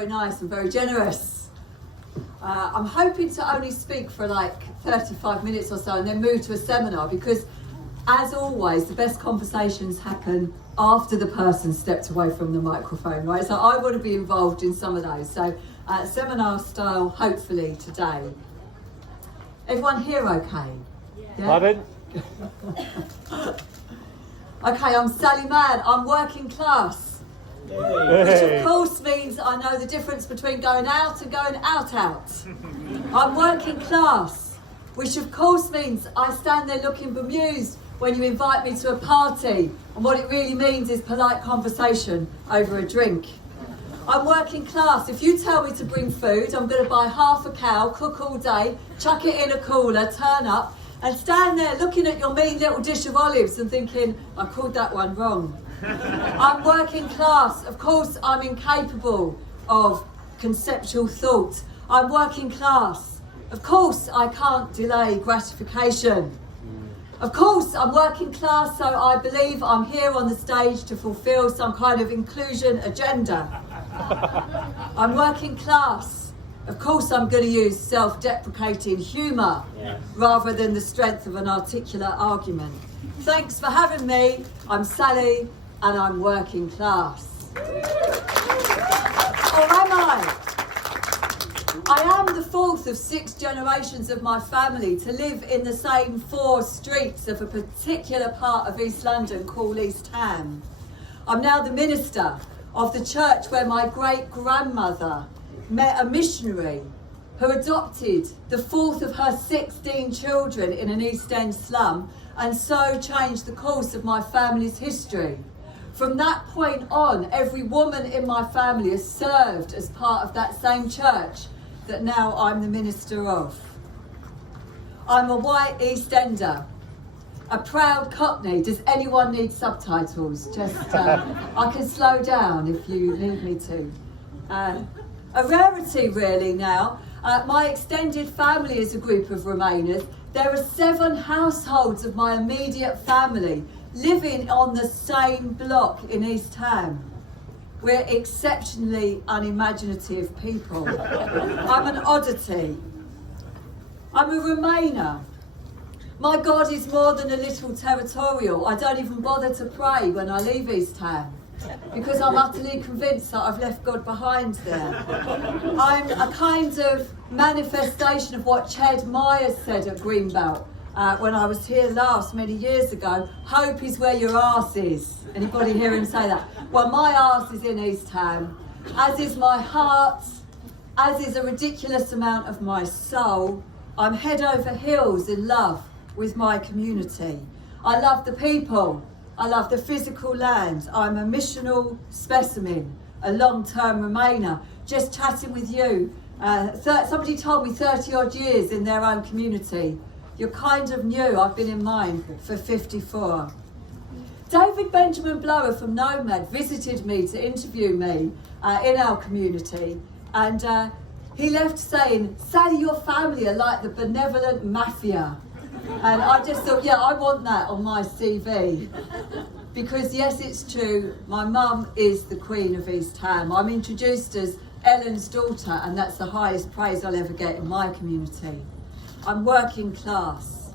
very nice and very generous. I'm hoping to only speak for like 35 minutes or so and then move to a seminar, because as always, the best conversations happen after the person stepped away from the microphone, right? So I want to be involved in some of those. So seminar style, hopefully today. Everyone here okay? Yeah. Pardon? Okay, I'm Sally Mann. I'm working class. Which of course means I know the difference between going out and going out. I'm working class, which of course means I stand there looking bemused when you invite me to a party, and what it really means is polite conversation over a drink. I'm working class. If you tell me to bring food, I'm going to buy half a cow, cook all day, chuck it in a cooler, turn up, and stand there looking at your mean little dish of olives and thinking, I called that one wrong. I'm working class. Of course, I'm incapable of conceptual thought. I'm working class. Of course, I can't delay gratification. Of course, I'm working class, so I believe I'm here on the stage to fulfill some kind of inclusion agenda. I'm working class. Of course, I'm going to use self-deprecating humour rather than the strength of an articulate argument. Thanks for having me. I'm Sally and I'm working class. Or am I? I am the fourth of 6 generations of my family to live in the same 4 streets of a particular part of East London called East Ham. I'm now the minister of the church where my great-grandmother met a missionary who adopted the 4th of her 16 children in an East End slum, and so changed the course of my family's history. From that point on, every woman in my family has served as part of that same church that now I'm the minister of. I'm a white East Ender, a proud Cockney. Does anyone need subtitles? Just, I can slow down if you need me to. A rarity really now. My extended family is a group of Remainers. There are 7 households of my immediate family living on the same block in East Ham. We're exceptionally unimaginative people. I'm an oddity. I'm a Remainer. My God is more than a little territorial. I don't even bother to pray when I leave East Ham, because I'm utterly convinced that I've left God behind there. I'm a kind of manifestation of what Ched Myers said at Greenbelt when I was here last many years ago. Hope is where your arse is. Anybody hear him say that? Well, my arse is in East Ham, as is my heart, as is a ridiculous amount of my soul. I'm head over heels in love with my community. I love the people. I love the physical land. I'm a missional specimen, a long-term Remainer. Just chatting with you. Somebody told me 30 odd years in their own community. You're kind of new. I've been in mine for 54. David Benjamin Blower from Nomad visited me to interview me in our community, and he left saying, Sally, your family are like the benevolent mafia. And I just thought, yeah, I want that on my CV. Because yes, it's true, my mum is the Queen of East Ham. I'm introduced as Ellen's daughter, and that's the highest praise I'll ever get in my community. I'm working class.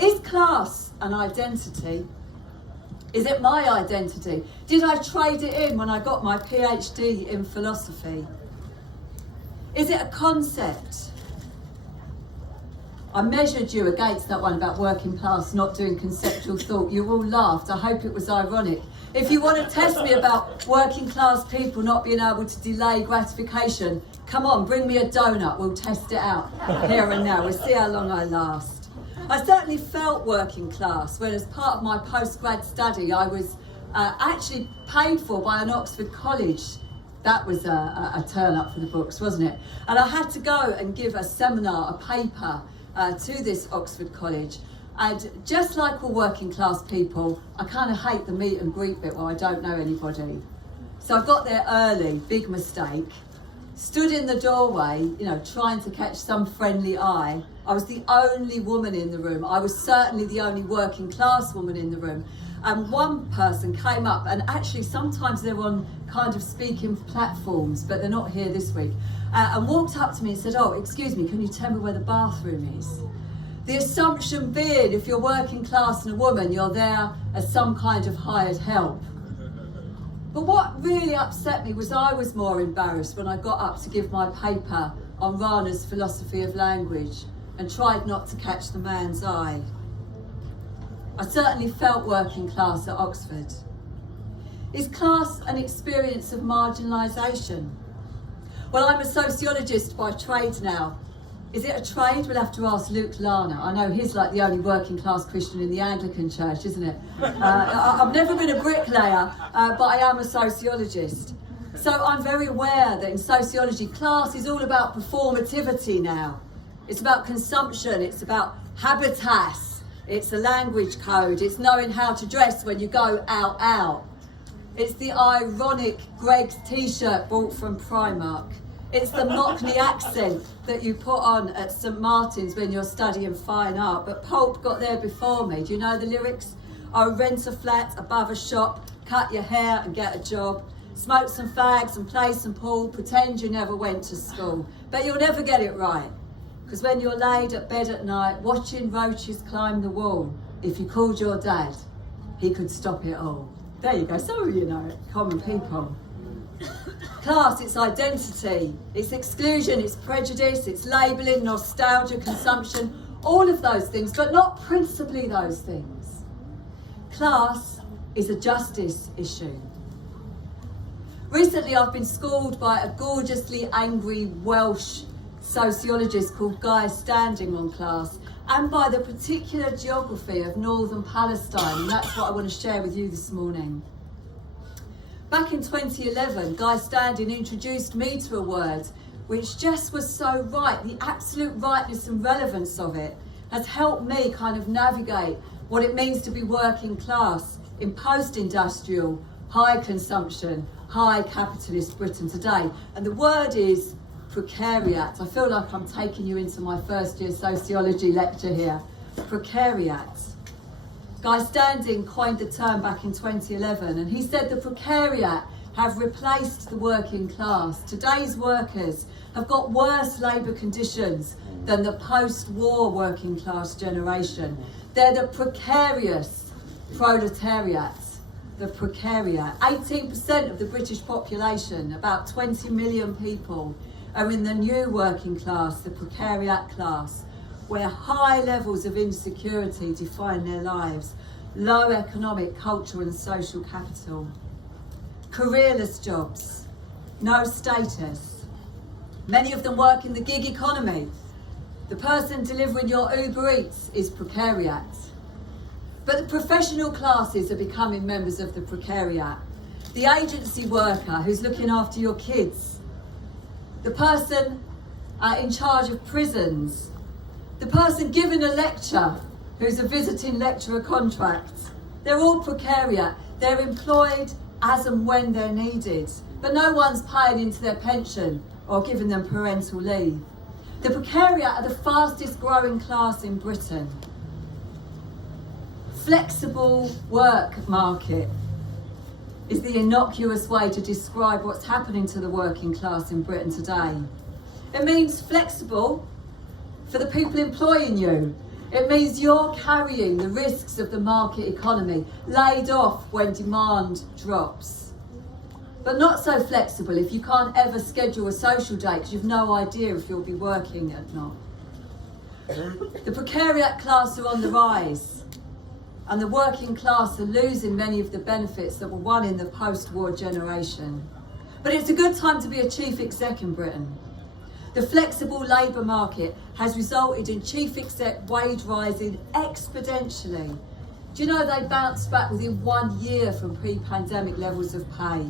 Is class an identity? Is it my identity? Did I trade it in when I got my PhD in philosophy? Is it a concept? I measured you against that one about working class not doing conceptual thought. You all laughed. I hope it was ironic. If you want to test me about working class people not being able to delay gratification, come on, bring me a donut. We'll test it out here and now. We'll see how long I last. I certainly felt working class when, as part of my postgrad study, I was actually paid for by an Oxford college. That was a turn up for the books, wasn't it? And I had to go and give a seminar, a paper, to this Oxford college. And just like all working class people, I kind of hate the meet and greet bit where I don't know anybody. So I got there early, big mistake. Stood in the doorway, you know, trying to catch some friendly eye. I was the only woman in the room. I was certainly the only working class woman in the room. And one person came up, and actually sometimes they're on kind of speaking platforms, but they're not here this week, and walked up to me and said, "Oh, excuse me, can you tell me where the bathroom is?" The assumption being, if you're working class and a woman, you're there as some kind of hired help. But what really upset me was I was more embarrassed when I got up to give my paper on Rana's philosophy of language and tried not to catch the man's eye. I certainly felt working class at Oxford. Is class an experience of marginalisation? Well, I'm a sociologist by trade now. Is it a trade? We'll have to ask Luke Lana. I know he's like the only working class Christian in the Anglican Church, isn't it? I've never been a bricklayer, but I am a sociologist. So I'm very aware that in sociology, class is all about performativity now. It's about consumption, it's about habitus, it's a language code, it's knowing how to dress when you go out. It's the ironic Greg's t-shirt bought from Primark. It's the Mockney accent that you put on at St Martin's when you're studying fine art. But Pulp got there before me. Do you know the lyrics? Oh, rent a flat above a shop, cut your hair and get a job, smoke some fags and play some pool, pretend you never went to school. But you'll never get it right, because when you're laid at bed at night, watching roaches climb the wall, if you called your dad, he could stop it all. There you go, some of you know it, common people. Class, it's identity, it's exclusion, it's prejudice, it's labelling, nostalgia, consumption, all of those things, but not principally those things. Class is a justice issue. Recently I've been schooled by a gorgeously angry Welsh sociologist called Guy Standing on class, and by the particular geography of northern Palestine, and that's what I want to share with you this morning. Back in 2011, Guy Standing introduced me to a word which just was so right. The absolute rightness and relevance of it has helped me kind of navigate what it means to be working class in post-industrial, high consumption, high capitalist Britain today. And the word is precariat. I feel like I'm taking you into my first year sociology lecture here. Precariat. Guy Standing coined the term back in 2011, and he said the precariat have replaced the working class. Today's workers have got worse labour conditions than the post-war working class generation. They're the precarious proletariat, the precariat. 18% of the British population, about 20 million people, are in the new working class, the precariat class, where high levels of insecurity define their lives, low economic, cultural and social capital, careerless jobs, no status. Many of them work in the gig economy. The person delivering your Uber Eats is precariat. But the professional classes are becoming members of the precariat. The agency worker who's looking after your kids, the person in charge of prisons, the person giving a lecture who's a visiting lecturer contract. They're all precariat. They're employed as and when they're needed, but no one's paying into their pension or giving them parental leave. The precariat are the fastest growing class in Britain. Flexible work market is the innocuous way to describe what's happening to the working class in Britain today. It means flexible for the people employing you. It means you're carrying the risks of the market economy, laid off when demand drops. But not so flexible if you can't ever schedule a social day because you've no idea if you'll be working or not. The precariat class are on the rise, and the working class are losing many of the benefits that were won in the post-war generation. But it's a good time to be a chief exec in Britain. The flexible labour market has resulted in chief exec wage rising exponentially. Do you know they bounced back within 1 year from pre-pandemic levels of pay?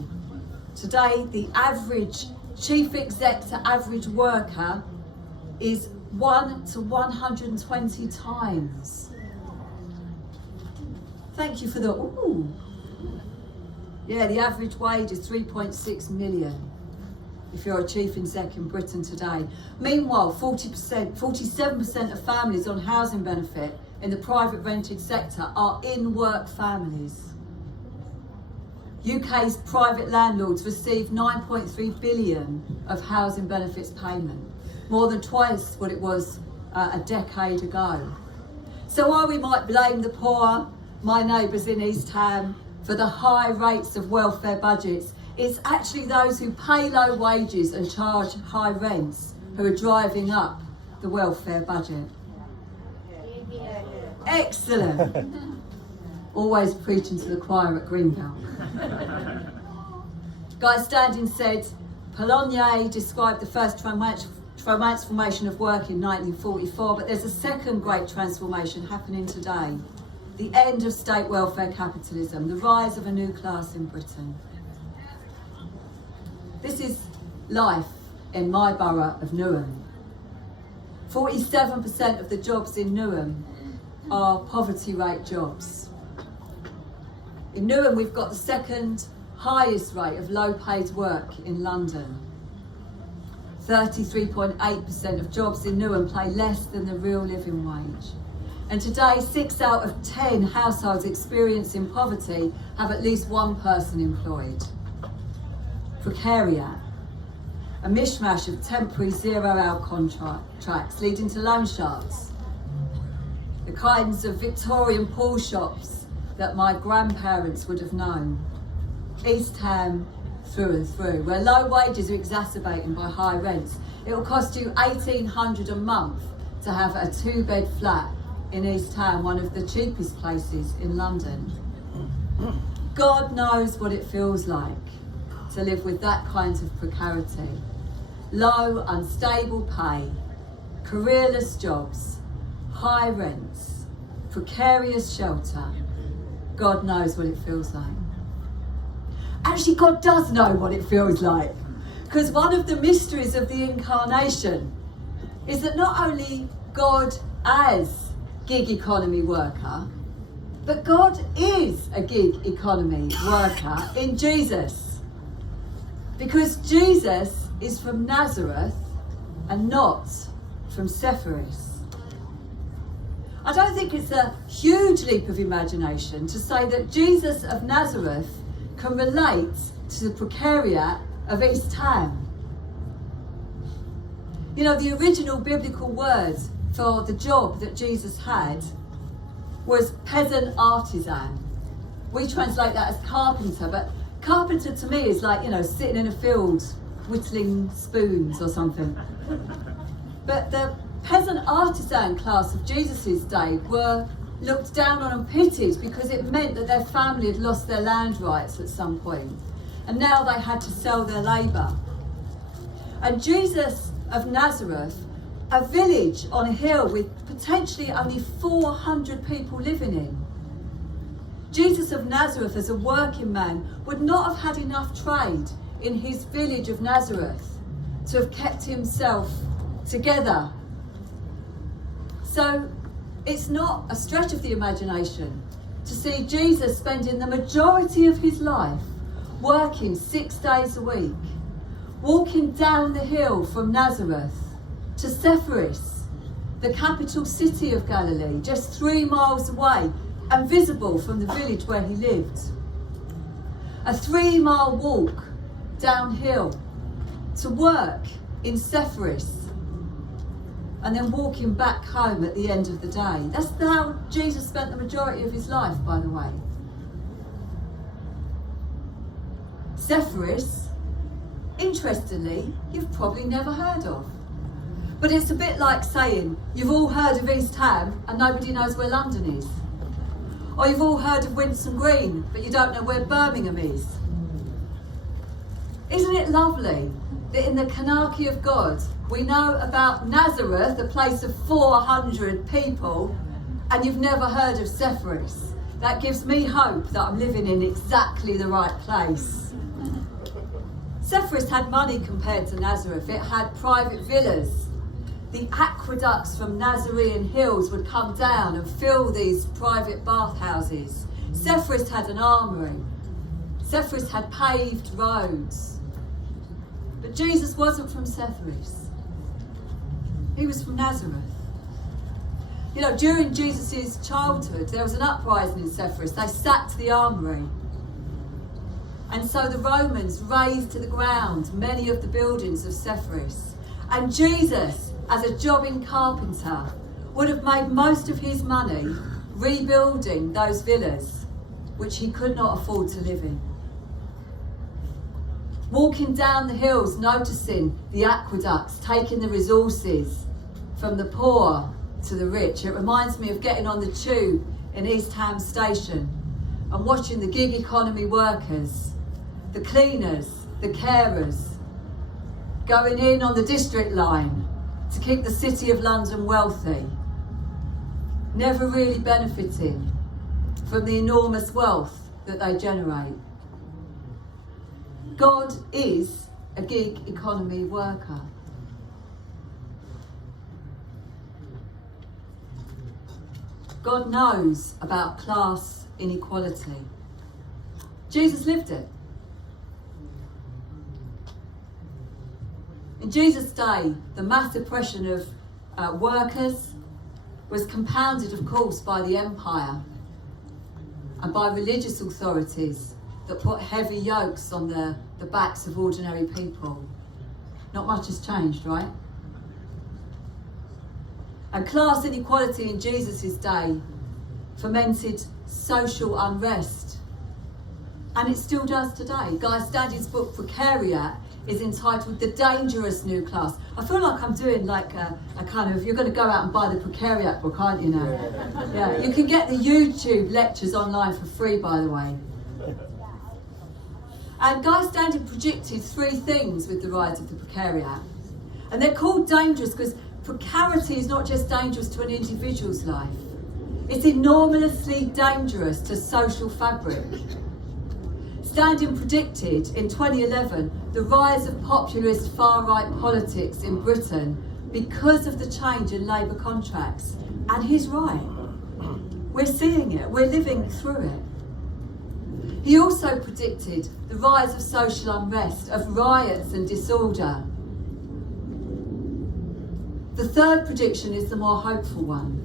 Today, the average chief exec to average worker is 1 to 120 times. Thank you for the ooh. Yeah, the average wage is 3.6 million. If you're a chief exec in Britain today. Meanwhile, 47% of families on housing benefit in the private rented sector are in-work families. UK's private landlords receive 9.3 billion of housing benefits payment, more than twice what it was a decade ago. So while we might blame the poor, my neighbours in East Ham, for the high rates of welfare budgets, it's actually those who pay low wages and charge high rents who are driving up the welfare budget. Excellent. Always preaching to the choir at Greenbelt. Guy Standing said, Polanyi described the first transformation of work in 1944, but there's a second great transformation happening today. The end of state welfare capitalism, the rise of a new class in Britain. This is life in my borough of Newham. 47% of the jobs in Newham are poverty rate jobs. In Newham, we've got the second highest rate of low paid work in London. 33.8% of jobs in Newham pay less than the real living wage. And today, 6 out of 10 households experiencing poverty have at least one person employed. Precariat, a mishmash of temporary zero-hour contracts leading to loan sharks. The kinds of Victorian pawn shops that my grandparents would have known. East Ham through and through, where low wages are exacerbated by high rents. It will cost you $1,800 a month to have a 2-bed flat in East Ham, one of the cheapest places in London. God knows what it feels like to live with that kind of precarity. Low, unstable pay, careerless jobs, high rents, precarious shelter. God knows what it feels like. Actually, God does know what it feels like, because one of the mysteries of the incarnation is that not only God as gig economy worker, but God is a gig economy worker in Jesus. Because Jesus is from Nazareth and not from Sepphoris. I don't think it's a huge leap of imagination to say that Jesus of Nazareth can relate to the precariat of East Ham. You know, the original biblical word for the job that Jesus had was peasant artisan. We translate that as carpenter, but carpenter to me is like, you know, sitting in a field whittling spoons or something. But the peasant artisan class of Jesus' day were looked down on and pitied because it meant that their family had lost their land rights at some point, and now they had to sell their labour. And Jesus of Nazareth, a village on a hill with potentially only 400 people living in. Jesus of Nazareth, as a working man, would not have had enough trade in his village of Nazareth to have kept himself together. So it's not a stretch of the imagination to see Jesus spending the majority of his life working 6 days a week, walking down the hill from Nazareth to Sepphoris, the capital city of Galilee, just 3 miles away and visible from the village where he lived. A 3-mile walk downhill to work in Sepphoris, and then walking back home at the end of the day. That's how Jesus spent the majority of his life, by the way. Sepphoris, interestingly, you've probably never heard of. But it's a bit like saying you've all heard of East Ham and nobody knows where London is. Or you've all heard of Winson Green, but you don't know where Birmingham is. Isn't it lovely that in the Kanaki of God, we know about Nazareth, a place of 400 people, and you've never heard of Sepphoris? That gives me hope that I'm living in exactly the right place. Sepphoris had money compared to Nazareth. It had private villas. The aqueducts from Nazarene hills would come down and fill these private bathhouses. Sepphoris had an armoury. Sepphoris had paved roads. But Jesus wasn't from Sepphoris. He was from Nazareth. You know, during Jesus' childhood, there was an uprising in Sepphoris. They sacked the armoury. And so the Romans razed to the ground many of the buildings of Sepphoris. And Jesus, as a jobbing carpenter, would have made most of his money rebuilding those villas which he could not afford to live in. Walking down the hills, noticing the aqueducts, taking the resources from the poor to the rich. It reminds me of getting on the tube in East Ham Station and watching the gig economy workers, the cleaners, the carers, going in on the district line to keep the City of London wealthy, never really benefiting from the enormous wealth that they generate. God is a gig economy worker. God knows about class inequality. Jesus lived it. In Jesus' day, the mass oppression of workers was compounded, of course, by the empire and by religious authorities that put heavy yokes on the backs of ordinary people. Not much has changed, right? And class inequality in Jesus' day fomented social unrest. And it still does today. Guy Standing's book, Precariat, is entitled The Dangerous New Class. I feel like I'm doing like a kind of, you're going to go out and buy the Precariat book, aren't you now? Yeah, you can get the YouTube lectures online for free, by the way. And Guy Standing predicted 3 things with the rise of the Precariat. And they're called dangerous because precarity is not just dangerous to an individual's life. It's enormously dangerous to social fabric. Standing predicted in 2011 the rise of populist far-right politics in Britain because of the change in labour contracts. And he's right. We're seeing it. We're living through it. He also predicted the rise of social unrest, of riots and disorder. The third prediction is the more hopeful one.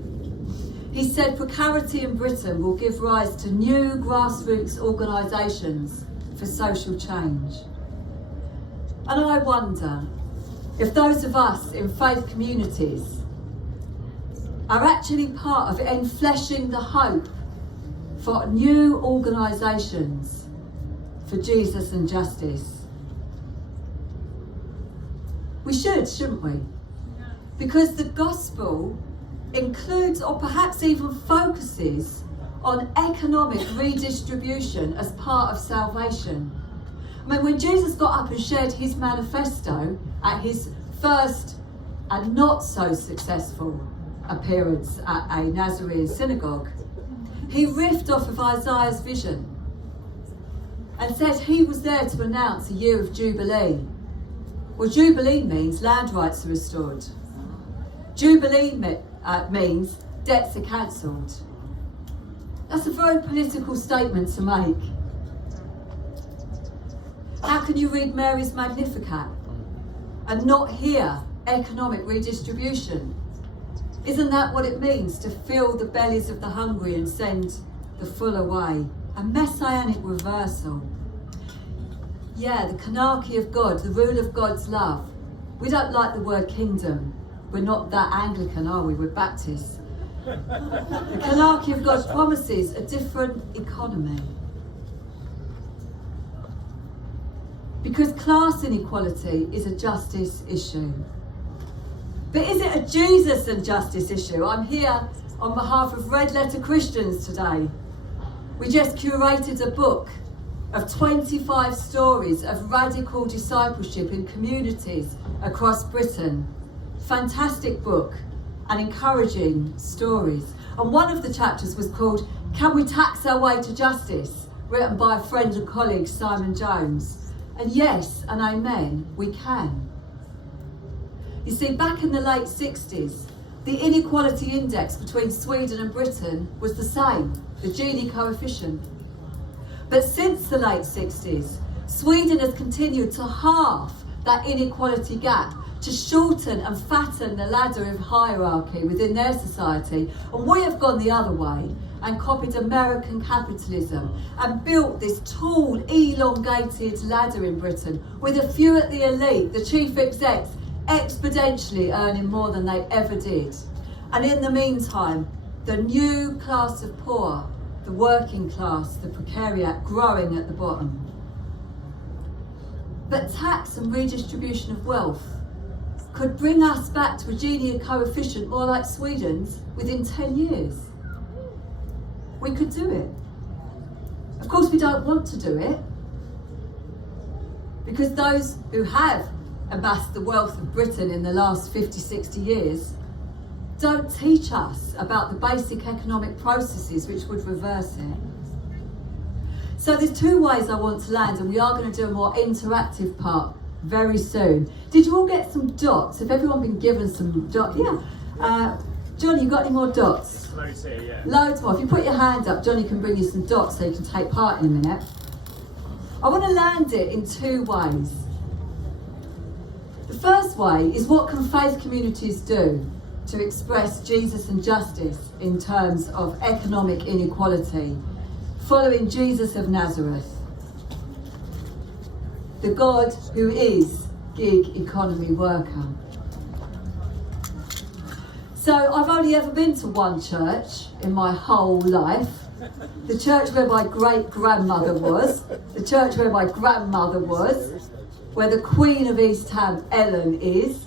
He said precarity in Britain will give rise to new grassroots organisations for social change. And I wonder if those of us in faith communities are actually part of enfleshing the hope for new organisations for Jesus and justice. We should, shouldn't we? Because the gospel includes, or perhaps even focuses, on economic redistribution as part of salvation. I mean, when Jesus got up and shared his manifesto at his first and not so successful appearance at a Nazareth synagogue, he riffed off of Isaiah's vision and said he was there to announce a year of Jubilee. Well, Jubilee means land rights are restored. Jubilee means debts are cancelled. That's a very political statement to make. How can you read Mary's Magnificat and not hear economic redistribution? Isn't that what it means to fill the bellies of the hungry and send the full away? A messianic reversal. Yeah, the canarchy of God, the rule of God's love. We don't like the word kingdom. We're not that Anglican, are we? We're Baptists. The canarchy of God promises a different economy. Because class inequality is a justice issue. But is it a Jesus and justice issue? I'm here on behalf of Red Letter Christians today. We just curated a book of 25 stories of radical discipleship in communities across Britain. Fantastic book and encouraging stories. And one of the chapters was called Can We Tax Our Way to Justice? Written by a friend and colleague, Simon Jones. And yes, and amen, we can. You see, back in the late 60s, the inequality index between Sweden and Britain was the same, the Gini coefficient. But since the late 60s, Sweden has continued to halve that inequality gap, to shorten and fatten the ladder of hierarchy within their society. And we have gone the other way and copied American capitalism and built this tall, elongated ladder in Britain with a few at the elite, the chief execs, exponentially earning more than they ever did. And in the meantime, the new class of poor, the working class, the precariat, growing at the bottom. But tax and redistribution of wealth could bring us back to a Gini coefficient more like Sweden's within 10 years. We could do it. Of course, we don't want to do it, because those who have amassed the wealth of Britain in the last 50, 60 years don't teach us about the basic economic processes which would reverse it. So there's two ways I want to land, and we are going to do a more interactive part very soon. Did you all get some dots? Have everyone been given some dots? Yeah. Johnny, you got any more dots? Loads here, yeah. Loads more. If you put your hand up, Johnny can bring you some dots so you can take part in a minute. I want to land it in two ways. The first way is, what can faith communities do to express Jesus and justice in terms of economic inequality, following Jesus of Nazareth, the God who is gig economy worker. So I've only ever been to one church in my whole life. The church where my great-grandmother was, the church where my grandmother was, where the Queen of East Ham, Ellen, is,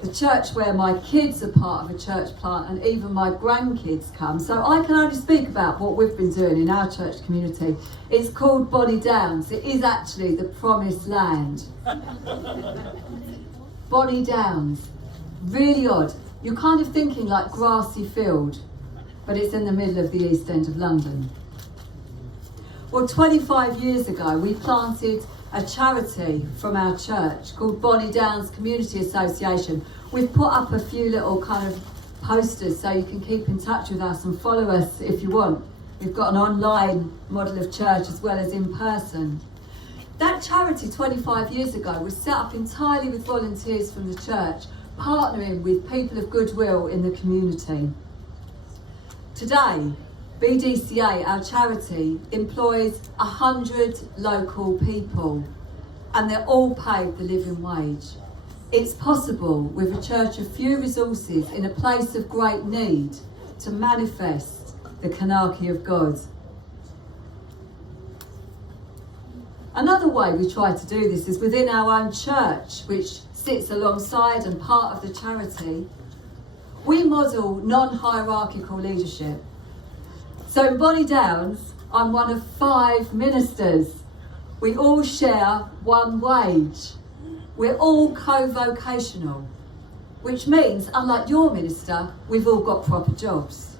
the church where my kids are part of a church plant and even my grandkids come. So I can only speak about what we've been doing in our church community. It's called Bonnie Downs. It is actually the promised land. Bonnie Downs. Really odd. You're kind of thinking like grassy field, but it's in the middle of the East End of London. Well, 25 years ago, we planted a charity from our church called Bonnie Downs Community Association. We've put up a few little kind of posters so you can keep in touch with us and follow us if you want. We've got an online model of church as well as in person. That charity 25 years ago was set up entirely with volunteers from the church, partnering with people of goodwill in the community. Today, BDCA, our charity, employs 100 local people, and they're all paid the living wage. It's possible, with a church of few resources in a place of great need, to manifest the Kanaki of God. Another way we try to do this is within our own church, which sits alongside and part of the charity. We model non-hierarchical leadership. So in Bonnie Downs, I'm one of 5 ministers. We all share one wage. We're all co-vocational, which means, unlike your minister, we've all got proper jobs.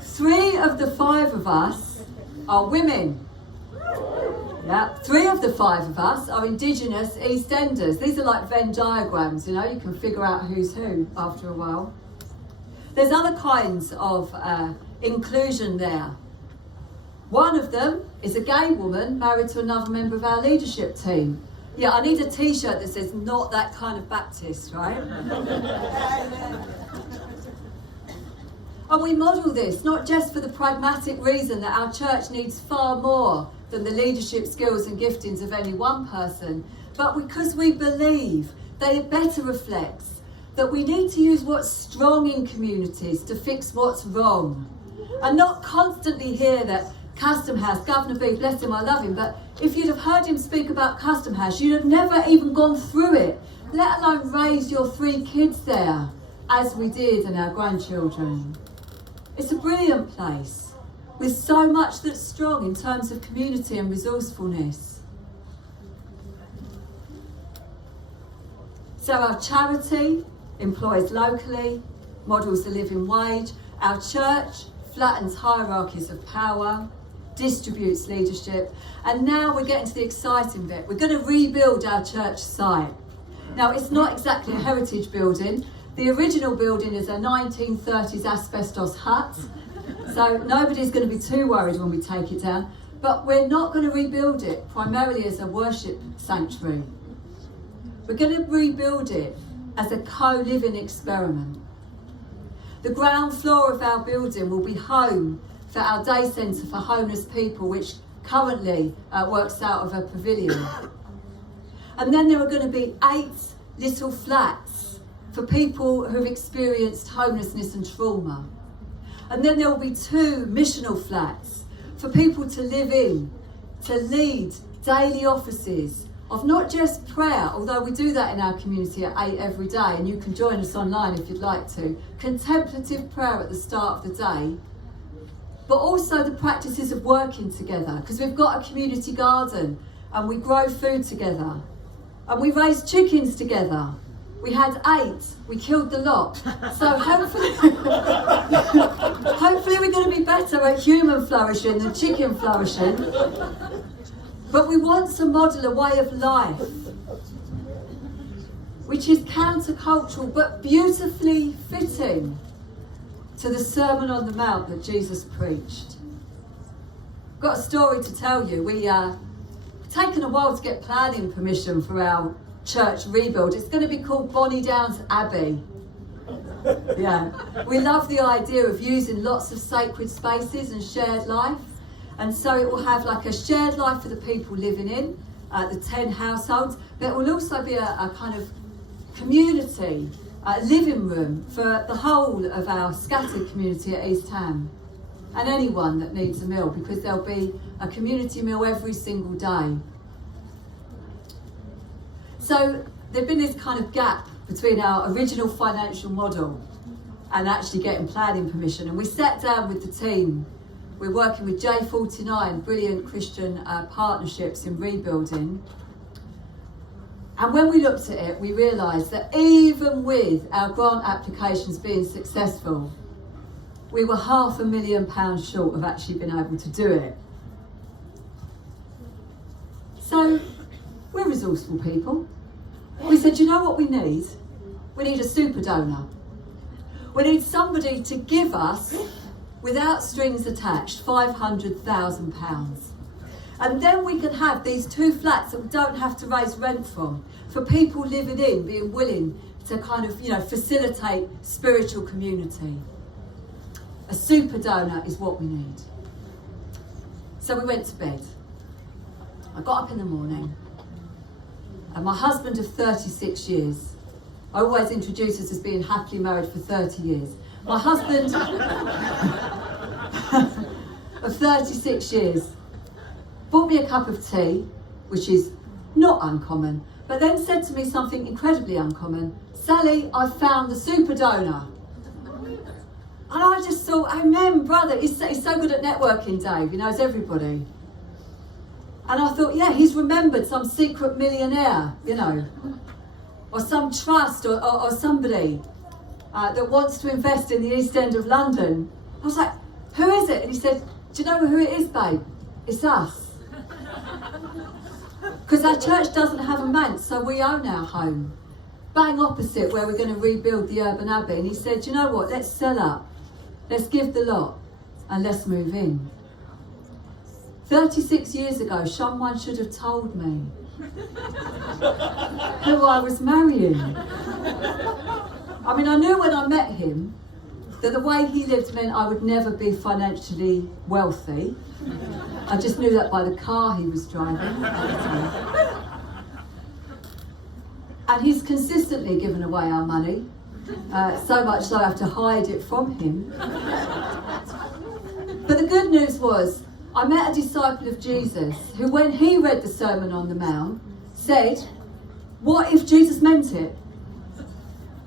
3 of the 5 of us are women. Yeah, 3 of the 5 of us are Indigenous East Enders. These are like Venn diagrams, you know, you can figure out who's who after a while. There's other kinds of inclusion there. One of them is a gay woman married to another member of our leadership team. Yeah, I need a t-shirt that says, "Not that kind of Baptist," right? And we model this not just for the pragmatic reason that our church needs far more than the leadership skills and giftings of any one person, but because we believe that it better reflects that we need to use what's strong in communities to fix what's wrong, and not constantly hear that Custom House, Governor B, bless him, I love him, but if you'd have heard him speak about Custom House, you'd have never even gone through it, let alone raise your 3 kids there, as we did and our grandchildren. It's a brilliant place, with so much that's strong in terms of community and resourcefulness. So our charity employs locally, models the living wage. Our church flattens hierarchies of power, distributes leadership, and now we're getting to the exciting bit. We're going to rebuild our church site. Now, it's not exactly a heritage building. The original building is a 1930s asbestos hut, so nobody's going to be too worried when we take it down. But we're not going to rebuild it primarily as a worship sanctuary. We're going to rebuild it as a co-living experiment. The ground floor of our building will be home for our day centre for homeless people, which currently works out of a pavilion. And then there are going to be 8 little flats for people who've experienced homelessness and trauma. And then there will be 2 missional flats for people to live in, to lead daily offices of not just prayer, although we do that in our community at 8 every day, and you can join us online if you'd like to, contemplative prayer at the start of the day, but also the practices of working together, because we've got a community garden and we grow food together and we raise chickens together. We had 8, we killed the lot. So hopefully we're going to be better at human flourishing than chicken flourishing. But we want to model a way of life which is countercultural but beautifully fitting to the Sermon on the Mount that Jesus preached. I've got a story to tell you. We've taken a while to get planning permission for our church rebuild. It's going to be called Bonnie Downs Abbey. Yeah, we love the idea of using lots of sacred spaces and shared life. And so it will have like a shared life for the people living in, the 10 households, but it will also be a kind of community, living room for the whole of our scattered community at East Ham. And anyone that needs a meal, because there'll be a community meal every single day. So there's been this kind of gap between our original financial model and actually getting planning permission. And we sat down with the team. We're working with J49, brilliant Christian partnerships in rebuilding. And when we looked at it, we realised that even with our grant applications being successful, we were £500,000 short of actually being able to do it. So we're resourceful people. We said, you know what we need? We need a super donor. We need somebody to give us, without strings attached, £500,000. And then we can have these 2 flats that we don't have to raise rent from, for people living in, being willing to kind of, facilitate spiritual community. A super donor is what we need. So we went to bed. I got up in the morning, and my husband of 36 years, I always introduce us as being happily married for 30 years. My husband of 36 years bought me a cup of tea, which is not uncommon, but then said to me something incredibly uncommon. Sally, I've found the super donor. And I just thought, amen, brother. He's so good at networking, Dave. He knows everybody. And I thought, yeah, he's remembered some secret millionaire, or some trust or somebody that wants to invest in the East End of London. I was like, who is it? And he said, do you know who it is, babe? It's us. Because our church doesn't have a manse, so we own our home. Bang opposite where we're going to rebuild the urban abbey. And he said, you know what, let's sell up. Let's give the lot and let's move in. 36 years ago, someone should have told me who I was marrying. I mean, I knew when I met him that the way he lived meant I would never be financially wealthy. I just knew that by the car he was driving. And he's consistently given away our money, so much so I have to hide it from him. But the good news was, I met a disciple of Jesus who, when he read the Sermon on the Mount, said, what if Jesus meant it?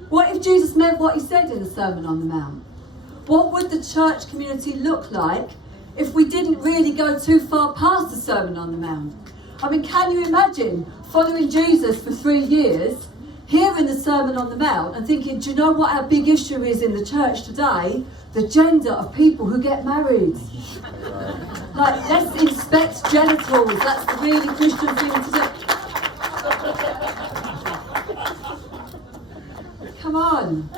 What if Jesus meant what he said in the Sermon on the Mount? What would the church community look like if we didn't really go too far past the Sermon on the Mount? I mean, can you imagine following Jesus for 3 years, hearing the Sermon on the Mount and thinking, do you know what our big issue is in the church today? The gender of people who get married. Like, let's inspect genitals. That's the really Christian thing to do. Come on.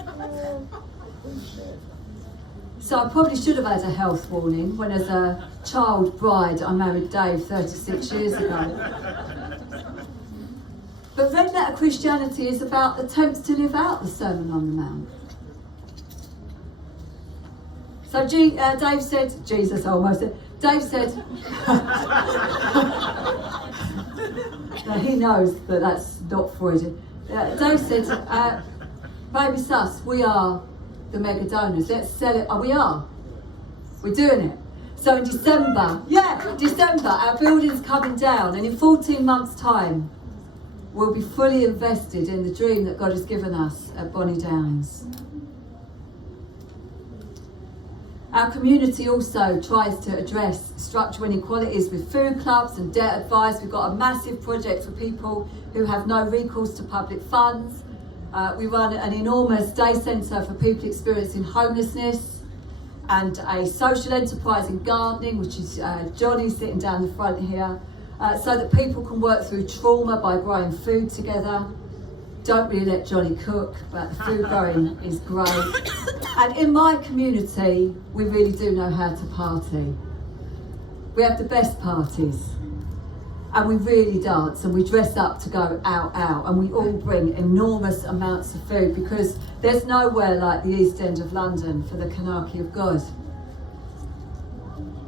So I probably should have had a health warning when, as a child bride, I married Dave 36 years ago. But red letter Christianity is about attempts to live out the Sermon on the Mount. So Dave said, Jesus almost said, Dave said, now he knows that that's not Freudian. Dave said, baby sus, we are the mega donors. Let's sell it. Oh, we are. We're doing it. So in December, our building's coming down, and in 14 months' time, we'll be fully invested in the dream that God has given us at Bonnie Downs. Our community also tries to address structural inequalities with food clubs and debt advice. We've got a massive project for people who have no recourse to public funds. We run an enormous day centre for people experiencing homelessness, and a social enterprise in gardening, which is Johnny sitting down the front here, so that people can work through trauma by growing food together. Don't really let Johnny cook, but the food growing is great. And in my community, we really do know how to party. We have the best parties. And we really dance, and we dress up to go out, and we all bring enormous amounts of food, because there's nowhere like the East End of London for the Kanaki of God.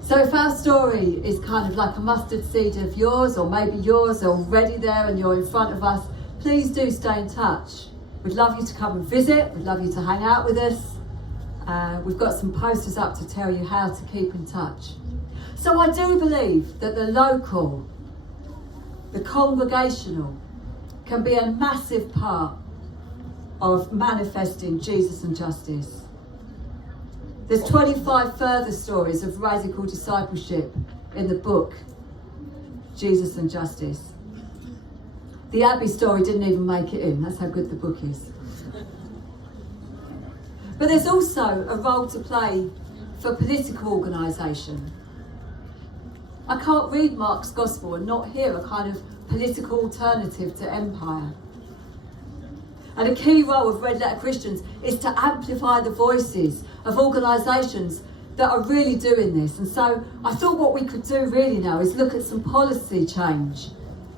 So if our story is kind of like a mustard seed of yours, or maybe yours already there and you're in front of us, please do stay in touch. We'd love you to come and visit. We'd love you to hang out with us. We've got some posters up to tell you how to keep in touch. So I do believe that the local, the congregational, can be a massive part of manifesting Jesus and justice. There's 25 further stories of radical discipleship in the book, Jesus and Justice. The Abbey story didn't even make it in. That's how good the book is. But there's also a role to play for political organisation. I can't read Mark's Gospel and not hear a kind of political alternative to empire. And a key role of Red Letter Christians is to amplify the voices of organisations that are really doing this. And so I thought what we could do really now is look at some policy change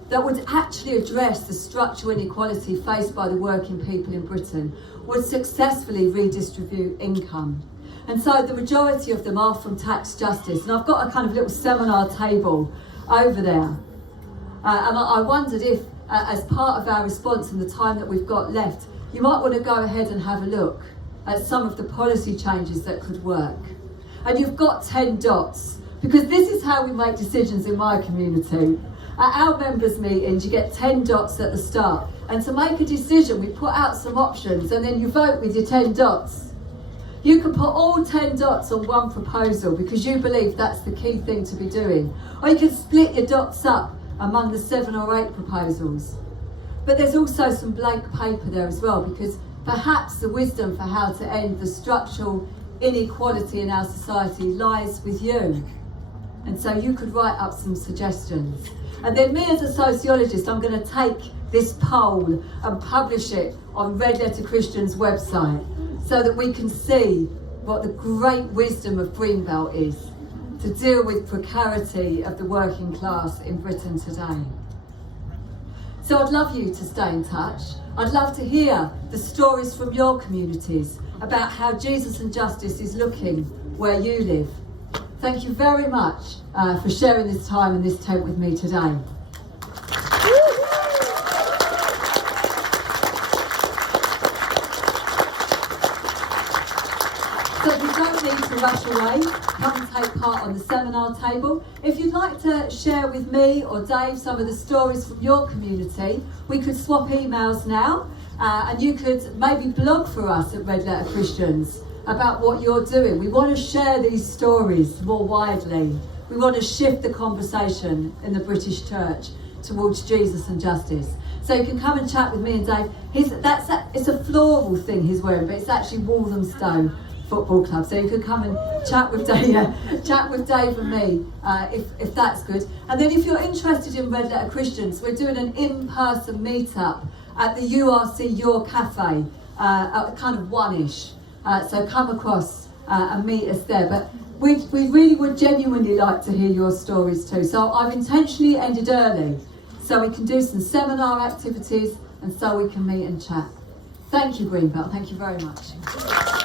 that would actually address the structural inequality faced by the working people in Britain, would successfully redistribute income. And so the majority of them are from tax justice. And I've got a kind of little seminar table over there. And I wondered if, as part of our response in the time that we've got left, you might want to go ahead and have a look at some of the policy changes that could work. And you've got 10 dots, because this is how we make decisions in my community. At our members' meetings, you get 10 dots at the start. And to make a decision, we put out some options, and then you vote with your 10 dots. You can put all 10 dots on one proposal because you believe that's the key thing to be doing. Or you can split your dots up among the 7 or 8 proposals. But there's also some blank paper there as well, because perhaps the wisdom for how to end the structural inequality in our society lies with you. And so you could write up some suggestions. And then me as a sociologist, I'm going to take this poll and publish it on Red Letter Christian's website so that we can see what the great wisdom of Greenbelt is to deal with precarity of the working class in Britain today. So I'd love you to stay in touch. I'd love to hear the stories from your communities about how Jesus and justice is looking where you live. Thank you very much for sharing this time in this tent with me today. So you don't need to rush away. Come and take part on the seminar table. If you'd like to share with me or Dave some of the stories from your community, we could swap emails now, and you could maybe blog for us at Red Letter Christians about what you're doing. We want to share these stories more widely. We want to shift the conversation in the British Church towards Jesus and justice. So you can come and chat with me and Dave. It's a floral thing he's wearing, but it's actually Walthamstow Football Club. So you can come and chat with Dave and me if that's good. And then if you're interested in Red Letter Christians, we're doing an in-person meetup at the URC Your Cafe at kind of 1ish. So come across and meet us there. But we really would genuinely like to hear your stories too. So I've intentionally ended early so we can do some seminar activities, and so we can meet and chat. Thank you, Greenbelt. Thank you very much.